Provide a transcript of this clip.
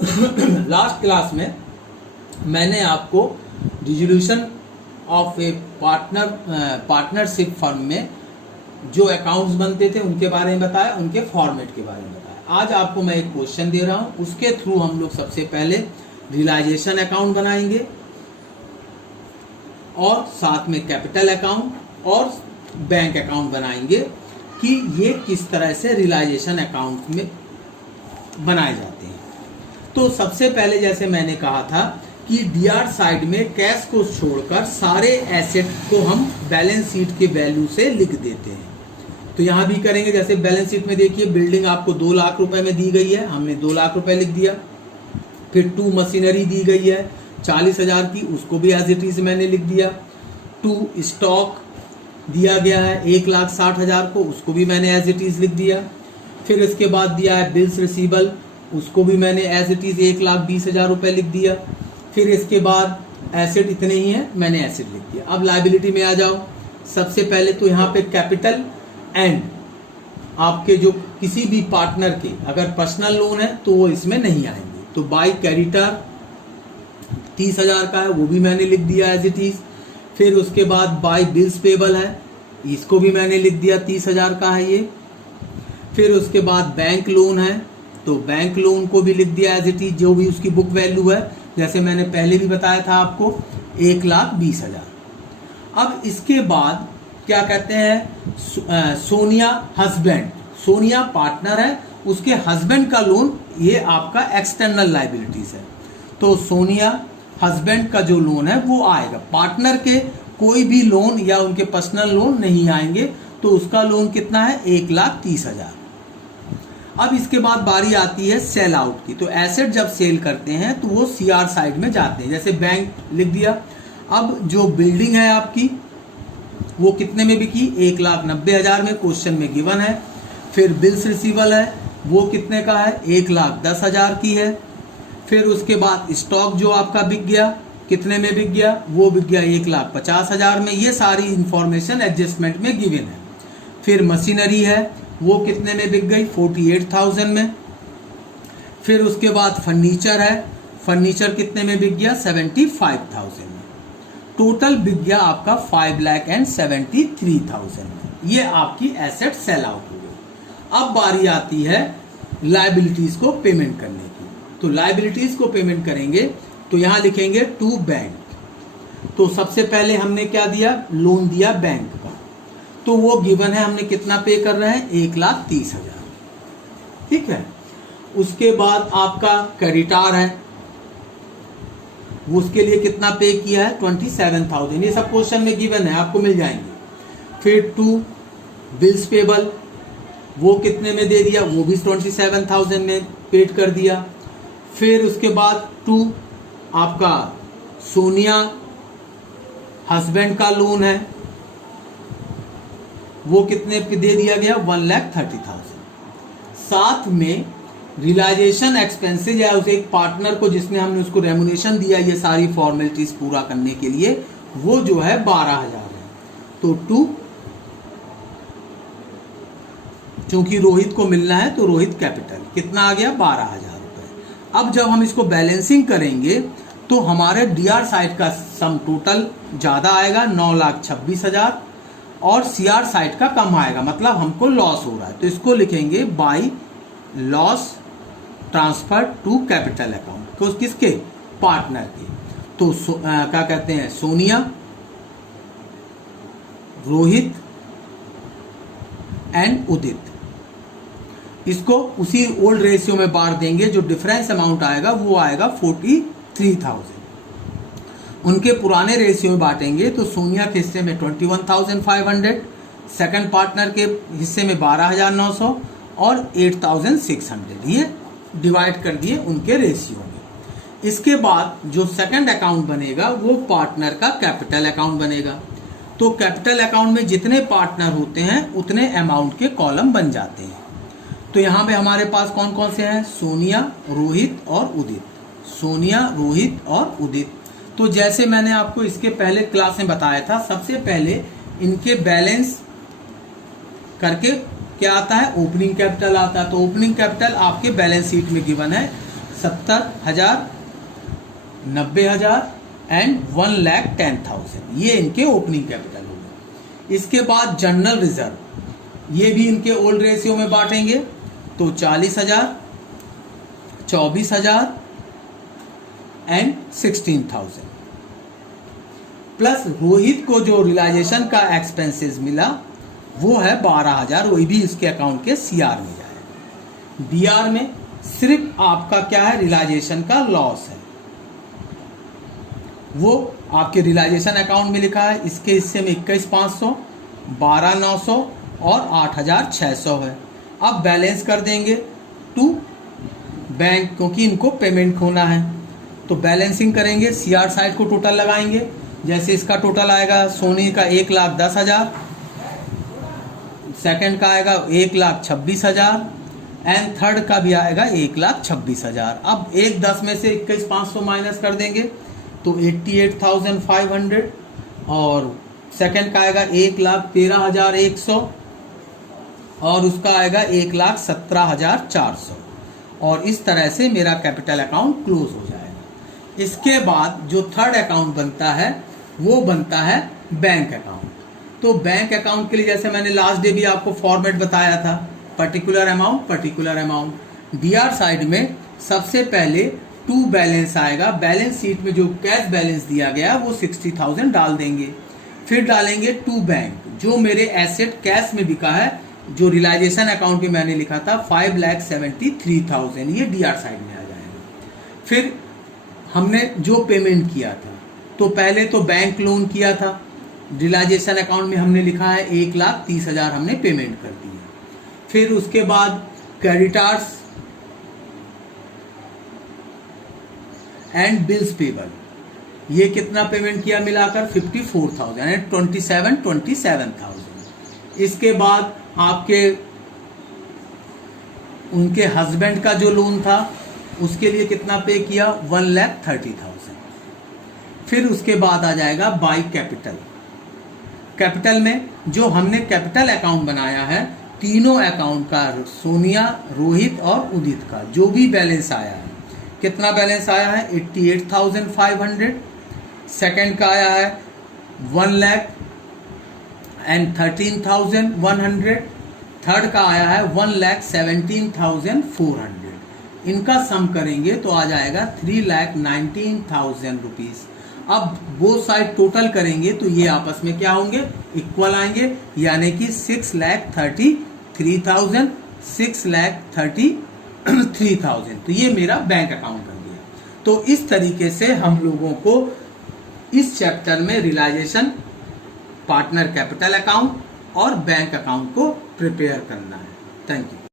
Last class में मैंने आपको dissolution of A partnership firm में जो अकाउंट्स बनते थे उनके बारे में बताया, उनके फॉर्मेट के बारे में बताया। आज आपको मैं एक क्वेश्चन दे रहा हूं, उसके थ्रू हम लोग सबसे पहले रियलाइजेशन अकाउंट बनाएंगे और साथ में कैपिटल अकाउंट और बैंक अकाउंट बनाएंगे कि ये किस तरह से रियलाइजेशन अकाउंट में बनाए जाते हैं। तो सबसे पहले जैसे मैंने कहा था कि डीआर साइड में कैश को छोड़कर सारे एसेट को हम बैलेंस शीट के वैल्यू से लिख देते हैं। तो यहां भी करेंगे, जैसे बैलेंस शीट में देखिए बिल्डिंग आपको 2 लाख रुपए में दी गई है, हमने 2 लाख रुपए लिख दिया। फिर 2 मशीनरी दी गई है 40,000 की, उसको भी एज इट इज मैंने लिख दिया। 2 स्टॉक दिया गया है 1,60,000 को, उसको भी मैंने एज इट इज लिख दिया। फिर इसके बाद दिया है बिल्स रिसीबल, उसको भी मैंने एज इट इज 1,20,000 रुपए लिख दिया। फिर इसके बाद एसेट इतने ही है, मैंने एसेट लिख दिया। अब लायबिलिटी में आ जाओ। सबसे पहले तो यहाँ पे कैपिटल एंड आपके जो किसी भी पार्टनर के अगर पर्सनल लोन है तो वो इसमें नहीं आएंगे। तो बाई क्रेडिटर 30,000 का है, वो भी मैंने लिख दिया एज इट इज। फिर उसके बाद बाई बिल्स पेबल है, इसको भी मैंने लिख दिया 30,000 का है ये। फिर उसके बाद बैंक लोन है, तो बैंक लोन को भी लिख दिया एज इट इज, जो भी उसकी बुक वैल्यू है, जैसे मैंने पहले भी बताया था आपको 1,20,000। अब इसके बाद क्या कहते हैं, सोनिया हस्बैंड, सोनिया पार्टनर है, उसके हस्बैंड का लोन, ये आपका एक्सटर्नल लायबिलिटीज है। तो सोनिया हस्बैंड का जो लोन है वो आएगा। पार्टनर के कोई भी लोन या उनके पर्सनल लोन नहीं आएंगे, तो उसका लोन कितना है 1,30,000। अब इसके बाद बारी आती है सेल आउट की। तो एसेट जब सेल करते हैं तो वो सीआर साइड में जाते हैं, जैसे बैंक लिख दिया। अब जो बिल्डिंग है आपकी वो कितने में बिकी, 1,90,000 में क्वेश्चन में गिवन है। फिर बिल्स रिसीवल है, वो कितने का है, 1,10,000 की है। फिर उसके बाद स्टॉक जो आपका बिक गया, कितने में बिक गया, वो बिक गया 1,50,000 में। ये सारी इंफॉर्मेशन एडजस्टमेंट में गिवन है। फिर मशीनरी है, वो कितने में बिक गई, 48,000 में। फिर उसके बाद फर्नीचर है, फर्नीचर कितने में बिक गया, 75,000 में। टोटल बिक गया आपका 5,73,000 में। ये आपकी एसेट सेल आउट हो गई। अब बारी आती है लायबिलिटीज को पेमेंट करने की। तो लायबिलिटीज को पेमेंट करेंगे तो यहां लिखेंगे टू बैंक। तो सबसे पहले हमने क्या दिया, लोन दिया बैंक का, तो वो गिवन है, हमने कितना पे कर रहे हैं, 1,30,000। ठीक है। उसके बाद आपका क्रेडिटर है, उसके लिए कितना पे किया है, 27,000। ये सब क्वेश्चन में गिवन है, आपको मिल जाएंगे। फिर 2 बिल्स पेबल, वो कितने में दे दिया, वो भी 27,000 में पेड कर दिया। फिर उसके बाद 2 आपका सोनिया हस्बैंड का लोन है, वो कितने पे दे दिया गया, 1,30,000। साथ में रियलाइजेशन एक्सपेंसेज है, उसे एक पार्टनर को जिसने हमने उसको रेमुनेशन दिया ये सारी फॉर्मेलिटीज पूरा करने के लिए, वो जो है 12,000 है। तो 2, चूंकि रोहित को मिलना है तो रोहित कैपिटल कितना आ गया, 12,000 रुपए। अब जब हम इसको बैलेंसिंग करेंगे तो हमारे डीआर साइड का सम टोटल ज्यादा आएगा 9,26,000 और सीआर साइड का कम आएगा, मतलब हमको लॉस हो रहा है। तो इसको लिखेंगे by loss transfer to capital account, तो किसके, पार्टनर के। तो क्या कहते हैं, सोनिया, रोहित एंड उदित, इसको उसी ओल्ड रेशियो में बांट देंगे। जो डिफरेंस अमाउंट आएगा वो आएगा 43,000। उनके पुराने रेशियो में बांटेंगे तो सोनिया के हिस्से में 21,500, सेकंड पार्टनर के हिस्से में 12,900 और 8,600, ये डिवाइड कर दिए उनके रेशियो में। इसके बाद जो सेकंड अकाउंट बनेगा वो पार्टनर का कैपिटल अकाउंट बनेगा। तो कैपिटल अकाउंट में जितने पार्टनर होते हैं उतने अमाउंट के कॉलम बन जाते हैं। तो यहाँ पे हमारे पास कौन कौन से हैं, सोनिया, रोहित और उदित, सोनिया, रोहित और उदित। तो जैसे मैंने आपको इसके पहले क्लास में बताया था, सबसे पहले इनके बैलेंस करके क्या आता है, ओपनिंग कैपिटल आता है। तो ओपनिंग कैपिटल आपके बैलेंस शीट में गिवन है 70,000, 90,000 एंड 1,10,000। ये इनके ओपनिंग कैपिटल हो गए। इसके बाद जनरल रिजर्व, ये भी इनके ओल्ड रेशियो में बांटेंगे तो 40,000, 24,000 एंड 16,000। प्लस रोहित को जो रियलाइजेशन का एक्सपेंसेस मिला वो है 12,000, वही भी इसके अकाउंट के सीआर में जाएगा। बीआर में सिर्फ आपका क्या है, रियलाइजेशन का लॉस है, वो आपके रियलाइजेशन अकाउंट में लिखा है। इसके हिस्से में 21,500, 12,900 और 8,600 है। अब बैलेंस कर देंगे टू बैंक, क्योंकि इनको पेमेंट होना है तो बैलेंसिंग करेंगे। सीआर साइड को टोटल लगाएंगे, जैसे इसका टोटल आएगा सोनी का 1,10,000, सेकंड का आएगा 1,26,000 एंड थर्ड का भी आएगा 1,26,000। अब 1,10 में से 21,500 माइनस कर देंगे तो 88,500 और सेकंड का आएगा 1,13,100 और उसका आएगा 1,17,400 और इस तरह से मेरा कैपिटल अकाउंट क्लोज हो जाएगा। इसके बाद जो थर्ड अकाउंट बनता है वो बनता है बैंक अकाउंट। तो बैंक अकाउंट के लिए जैसे मैंने लास्ट डे भी आपको फॉर्मेट बताया था, पर्टिकुलर अमाउंट। बीआर साइड में सबसे पहले टू बैलेंस आएगा। बैलेंस शीट में जो कैश बैलेंस दिया गया वो 60,000 डाल देंगे। फिर डालेंगे टू बैंक, जो मेरे एसेट कैश में बिका है, जो रियलाइजेशन अकाउंट में मैंने लिखा था 5,73,000, ये डीआर साइड में आ जाएगा। फिर हमने जो पेमेंट किया था, तो पहले तो बैंक लोन किया था, रियलाइजेशन अकाउंट में हमने लिखा है 1,30,000 हमने पेमेंट कर दी है। फिर उसके बाद क्रेडिटर्स एंड बिल्स पेबल, ये कितना पेमेंट किया मिलाकर 54,000 एंड 27,000। इसके बाद आपके उनके हस्बैंड का जो लोन था उसके लिए कितना पे किया 1,30,000। फिर उसके बाद आ जाएगा बाई कैपिटल में जो हमने कैपिटल अकाउंट बनाया है, तीनों अकाउंट का, सोनिया, रोहित और उदित का जो भी बैलेंस आया है, कितना बैलेंस आया है 88,500, सेकंड का आया है 1,13,100, थर्ड का आया है 1,17,400। इनका सम करेंगे तो आ जाएगा 3,19,000 रुपीज। अब वो साइड टोटल करेंगे तो ये आपस में क्या होंगे, इक्वल आएंगे, यानी कि 6,33,000, 6,33,000। तो ये मेरा बैंक अकाउंट बन गया। तो इस तरीके से हम लोगों को इस चैप्टर में रियलाइजेशन, पार्टनर कैपिटल अकाउंट और बैंक अकाउंट को प्रिपेयर करना है। Thank you.